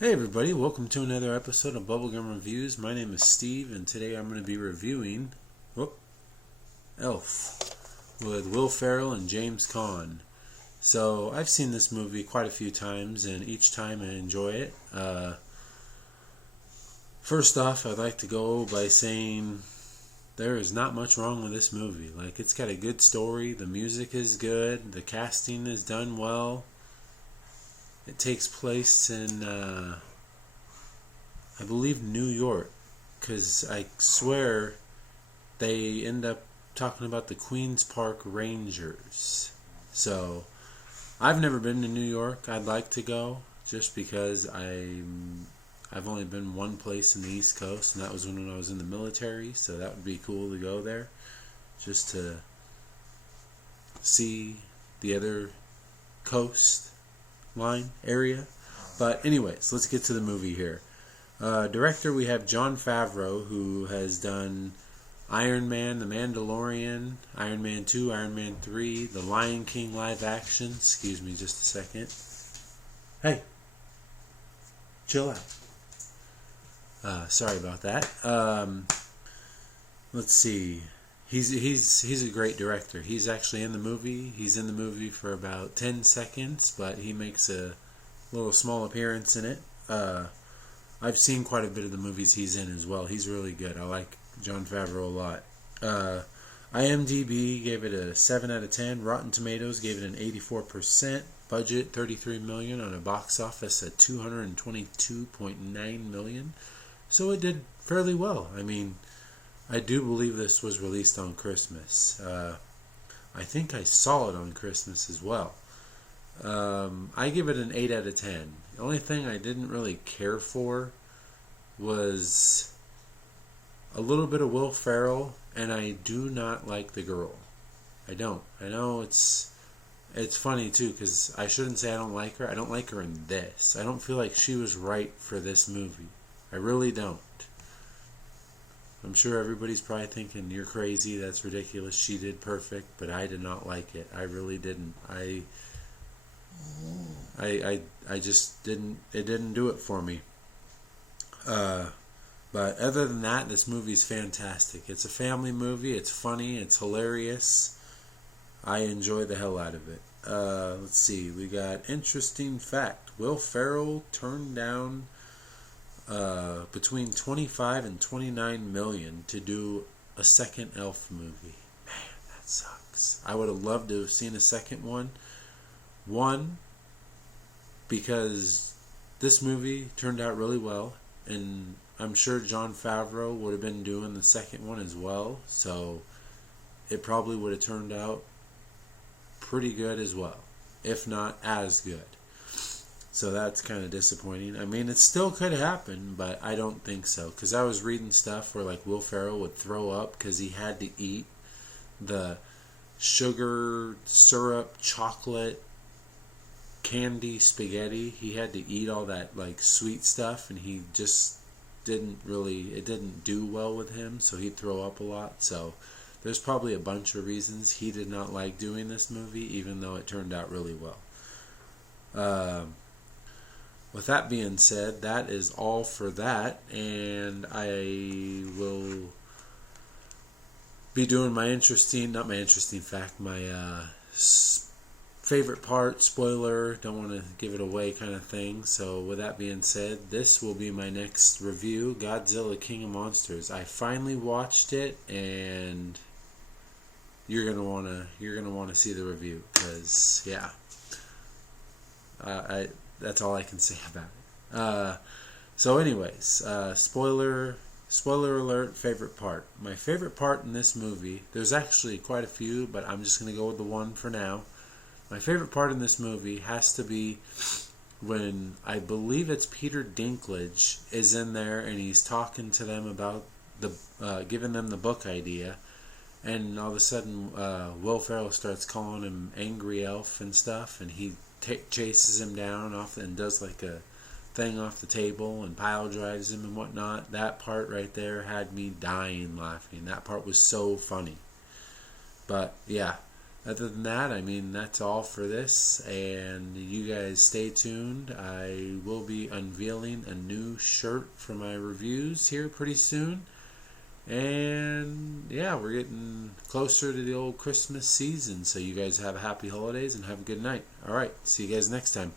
Hey everybody, welcome to another episode of Bubblegum Reviews. My name is Steve, and today I'm going to be reviewing Elf with Will Ferrell and James Caan. So I've seen this movie quite a few times, and each time I enjoy it. First off, I'd like to go by saying there is not much wrong with this movie. It's got a good story, the music is good, the casting is done well. It takes place in, I believe, New York, because I swear they end up talking about the Queen's Park Rangers. So, I've never been to New York. I'd like to go, just because I've only been one place in the East Coast, and that was when I was in the military, so that would be cool to go there, just to see the other coast line area. But anyways, let's get to the movie here. Director, we have Jon Favreau, who has done Iron Man, The Mandalorian, Iron Man 2, Iron Man 3, The Lion King live action. Excuse me just a second. Hey, chill out. Sorry about that. Let's see. He's a great director. He's actually in the movie. He's in the movie for about 10 seconds, but he makes a little small appearance in it. I've seen quite a bit of the movies he's in as well. He's really good. I like Jon Favreau a lot. IMDb gave it a 7 out of 10. Rotten Tomatoes gave it an 84%. Budget $33 million on a box office at $222.9 million. So it did fairly well. I mean, I do believe this was released on Christmas. I think I saw it on Christmas as well. I give it an 8 out of 10. The only thing I didn't really care for was a little bit of Will Ferrell, and I do not like the girl. I don't. I know it's funny too, because I shouldn't say I don't like her. I don't like her in this. I don't feel like she was right for this movie. I really don't. I'm sure everybody's probably thinking, you're crazy, that's ridiculous, she did perfect, but I did not like it. I really didn't. I just didn't, it didn't do it for me. But other than that, this movie's fantastic. It's a family movie, it's funny, it's hilarious. I enjoy the hell out of it. Let's see, we got interesting fact. Will Ferrell turned down between 25 and 29 million to do a second Elf movie. Man, that sucks. I would have loved to have seen a second one. One, because this movie turned out really well, and I'm sure Jon Favreau would have been doing the second one as well, so it probably would have turned out pretty good as well, if not as good. So that's kind of disappointing. I mean, it still could happen, but I don't think so. Because I was reading stuff where Will Ferrell would throw up because he had to eat the sugar, syrup, chocolate, candy, spaghetti. He had to eat all that sweet stuff, and he just it didn't do well with him, so he'd throw up a lot. So there's probably a bunch of reasons he did not like doing this movie, even though it turned out really well. With that being said, that is all for that, and I will be doing my favorite part, spoiler, don't want to give it away kind of thing. So with that being said, this will be my next review, Godzilla King of Monsters. I finally watched it, and you're gonna wanna see the review, because yeah, that's all I can say about it. So anyways, spoiler alert, favorite part. My favorite part in this movie, there's actually quite a few, but I'm just going to go with the one for now. My favorite part in this movie has to be when, I believe it's Peter Dinklage is in there, and he's talking to them about giving them the book idea, and all of a sudden Will Ferrell starts calling him Angry Elf and stuff, and he chases him down off and does a thing off the table and pile drives him and whatnot. That part right there had me dying laughing. That part was so funny. But yeah, other than that, I mean, that's all for this. And you guys stay tuned. I will be unveiling a new shirt for my reviews here pretty soon. And yeah, we're getting closer to the old Christmas season. So you guys have happy holidays and have a good night. All right. See you guys next time.